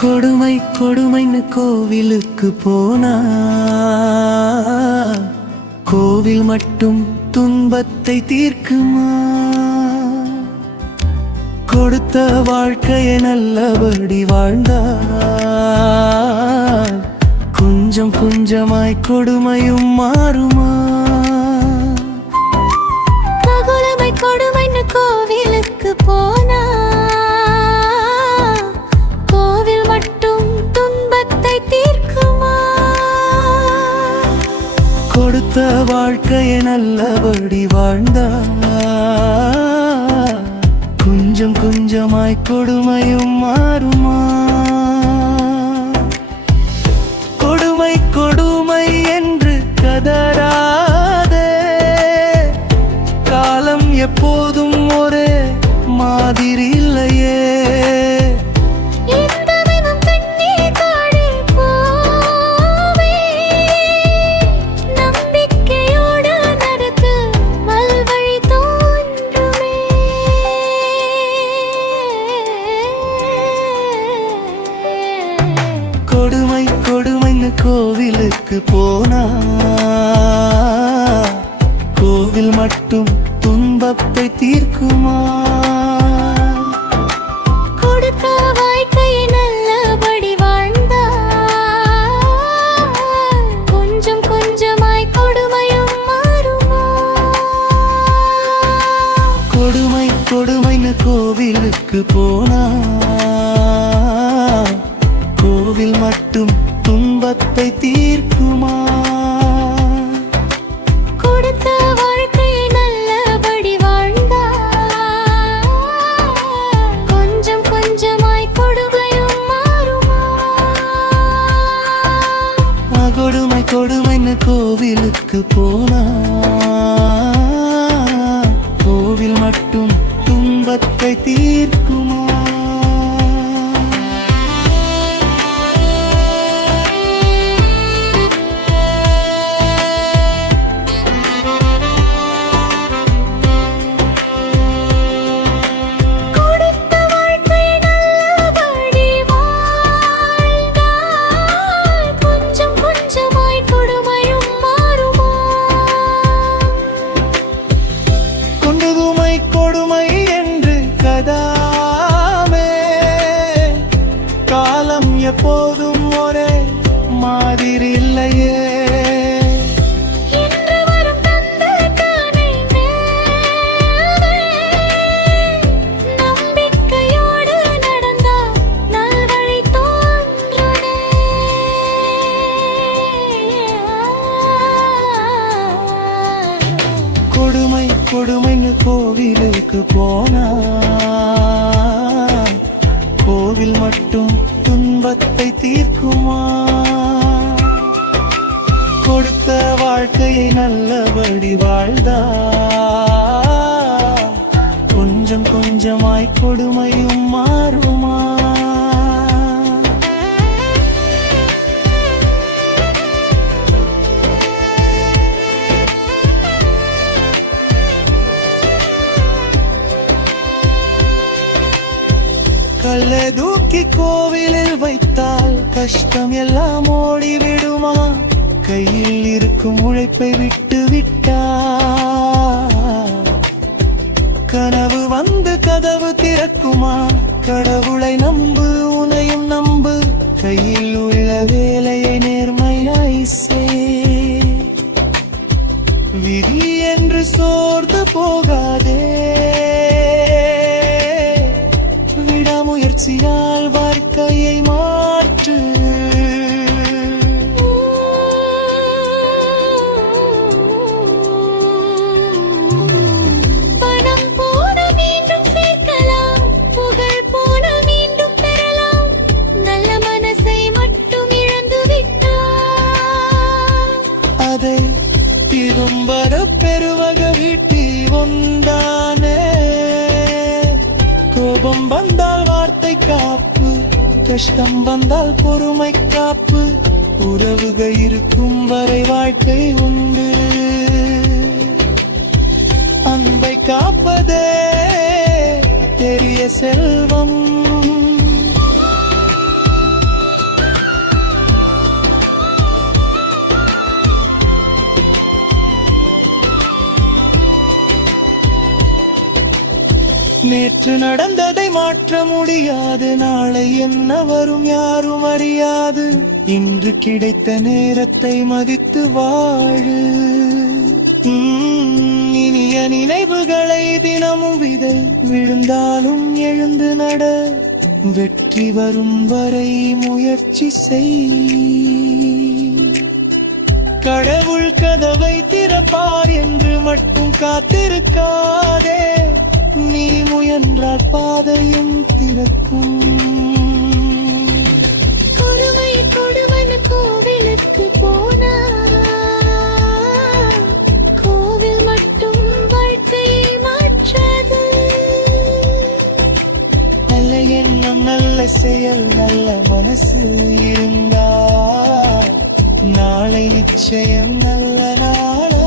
கொடுமை கொடுமைன்னு கோவிலுக்கு போனா கோவில் மட்டும் துன்பத்தை தீர்க்குமா? கொடுத்த வாழ்க்கையை நல்லபடி வாழ்ந்தா கொஞ்சம் கொஞ்சமாய் கொடுமையும் மாறுமா? கொடுமை கொடுமைன்னு கோவிலுக்கு போனா கோவில் மட்டும் துன்பத்தை தீர்க்குமா? கொடுத்த வாழ்க்கையை நல்லபடி வாழ்ந்தா கொஞ்சம் கொஞ்சமாய் கொடுமையும் மாறுமா? கொடுமை கொடுமை என்று கதறாதே, காலம் எப்போதும் ஒரே மாதிரி இல்லையே. கொடுமை கொடுமைன்னு கோவிலுக்கு போனா கோவில் மட்டும் துன்பத்தை தீர்க்குமா? கொடுத்த வாழ்க்கையை நல்லபடி வாழ்ந்தா கொஞ்சம் கொஞ்சமாய் கொடுமையும் மாறுமா? கொடுமை கொடுமைன்னு கோவிலுக்கு போனா கோவில் மட்டும் துன்பத்தை தீர்க்குமா? கொடுத்த வாழ்க்கையை நல்லபடி வாழ்ந்தா கொஞ்சம் கொஞ்சமாய் கொடுமையும் மாறுமா? கொடுமை கொடுமைன்னு கோவிலுக்கு போனா கோவில் மட்டும் துன்பத்தை தீர்க்குமா? கொடுமை என்று கதாமே, காலம் எப்போதும் ஒரே மாதிரி இல்லையே. கொடுமை கொடுமைன்னு கோவிலுக்கு போனா கோவில் மட்டும் துன்பத்தை தீர்க்குமா? கொடுத்த வாழ்க்கையை நல்லபடி வாழ்ந்தா கொஞ்சம் கொஞ்சமாய் கொடுமையும் மாறுமா? கல்லை தூக்கி கோவிலில் வைத்தால் கஷ்டம் எல்லாம் ஓடிவிடுமா? கையில் இருக்கும் உழைப்பை விட்டு விட்டா கனவு வந்து கதவு திறக்குமா? கடவுளை நம்பு, உனையும் நம்பு, கையில் உள்ள வேலையை நேர்மையாய் செய். விதி என்று சோர்ந்து போகாதே, முயற்சியால் வாழ்க்கையை மாற்று. பணம் போன மீண்டும் சேர்க்கலாம், புகழ் போன மீண்டும் பெறலாம், நல்ல மனசை மட்டும் இழந்து விட்டால் அதை திரும்ப பெறுவக வீட்டி ஒன்றானே. கோபம் வந்தால் வார்த்தை காப்பு, கஷ்டம் வந்தால் பொறுமை காப்பு, உறவுகள் இருக்கும் வரை வாழ்க்கை உண்டு. அன்பை காப்பதே பெரிய செல்வம். நேற்று நடந்ததை மாற்ற முடியாது, நாளை என்ன வரும் யாரும் அறியாது. இன்று கிடைத்த நேரத்தை மதித்து வாழு. இனிய நினைவுகளை தினமும் விதை, விழுந்தாலும் எழுந்து நட. வெற்றி வரும் வரை முயற்சி செய். கடவுள் கதவை திறப்பார் என்று மட்டும் காத்திருக்காதே, நீ முயன்றால் பாதையும் திறக்கும். கொடுமை கொடுவன கோவிலுக்கு போனா, கோவில் மட்டும் வாழ்க்கையை மாற்றாது. நல்ல எண்ணம், நல்ல செயல், நல்ல மனசு இருந்தால் நாளை நிச்சயம் நல்ல நாளா.